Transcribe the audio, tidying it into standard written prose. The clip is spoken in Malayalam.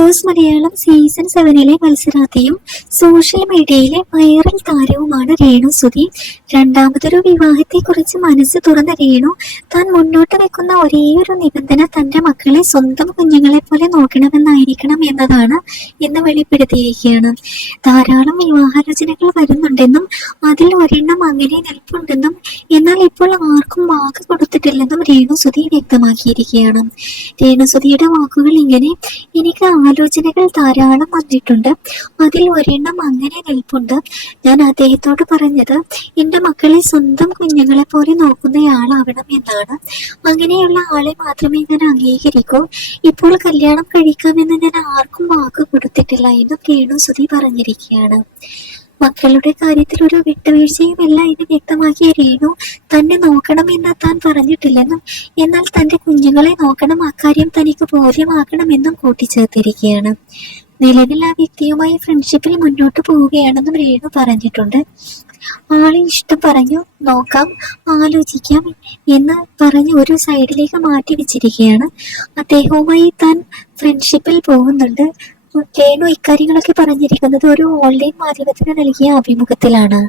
ബിഗ് ബോസ് മലയാളം സീസൺ 7 മത്സരാർത്ഥിയും സോഷ്യൽ മീഡിയയിലെ വൈറൽ താരവുമാണ് രേണു സുധി. രണ്ടാമതൊരു വിവാഹത്തെക്കുറിച്ച് മനസ്സ് തുറന്ന രേണു താൻ മുന്നോട്ട് വെക്കുന്ന ഒരേയൊരു നിബന്ധന തന്റെ മക്കളെ സ്വന്തം കുഞ്ഞുങ്ങളെ പോലെ നോക്കണമെന്നായിരിക്കണം എന്നതാണ് എന്ന് വെളിപ്പെടുത്തിയിരിക്കുകയാണ്. ധാരാളം വിവാഹാലോചനകൾ വരുന്നുണ്ടെന്നും അതിൽ ഒരെണ്ണം അങ്ങനെ നിൽപ്പുണ്ടെന്നും എന്നാൽ ഇപ്പോൾ ആർക്കും വാക്ക് കൊടുത്തിട്ടില്ലെന്നും രേണു സുധി വ്യക്തമാക്കിയിരിക്കുകയാണ്. രേണു സുധിയുടെ വാക്കുകൾ ഇങ്ങനെ: എനിക്ക് ആലോചനകൾ ധാരാളം വന്നിട്ടുണ്ട്, അതിൽ ഒരെണ്ണം അങ്ങനെ നിൽപ്പുണ്ട്. ഞാൻ അദ്ദേഹത്തോട് പറഞ്ഞത് എൻ്റെ മക്കളെ സ്വന്തം കുഞ്ഞുങ്ങളെ പോലെ നോക്കുന്നയാളാവണം എന്നാണ്. അങ്ങനെയുള്ള ആളെ മാത്രമേ ഞാൻ അംഗീകരിക്കൂ. ഇപ്പോൾ കല്യാണം കഴിക്കാമെന്ന് ഞാൻ ആർക്കും വാക്ക് കൊടുത്തിട്ടില്ല എന്നും രേണു സുധി പറഞ്ഞിരിക്കുകയാണ്. മക്കളുടെ കാര്യത്തിൽ ഒരു വിട്ടുവീഴ്ചയുമല്ല എന്ന് വ്യക്തമാക്കിയ രേണു തന്നെ നോക്കണമെന്ന് താൻ പറഞ്ഞിട്ടില്ലെന്നും എന്നാൽ തന്റെ കുഞ്ഞുങ്ങളെ നോക്കണം, അക്കാര്യം തനിക്ക് ബോധ്യമാക്കണമെന്നും കൂട്ടിച്ചേർത്തിരിക്കുകയാണ്. നിലവിൽ ആ വ്യക്തിയുമായി ഫ്രണ്ട്ഷിപ്പിൽ മുന്നോട്ട് പോവുകയാണെന്നും രേണു പറഞ്ഞിട്ടുണ്ട്. ആളെ ഇഷ്ടം പറഞ്ഞു, നോക്കാം, ആലോചിക്കാം എന്ന് പറഞ്ഞ് ഒരു സൈഡിലേക്ക് മാറ്റി വെച്ചിരിക്കുകയാണ്. അദ്ദേഹവുമായി താൻ ഫ്രണ്ട്ഷിപ്പിൽ പോകുന്നുണ്ട്. രേണു ഇക്കാര്യങ്ങളൊക്കെ പറഞ്ഞിരിക്കുന്നത് ഒരു ഓൺലൈൻ മാധ്യമത്തിന് നൽകിയ അഭിമുഖത്തിലാണ്.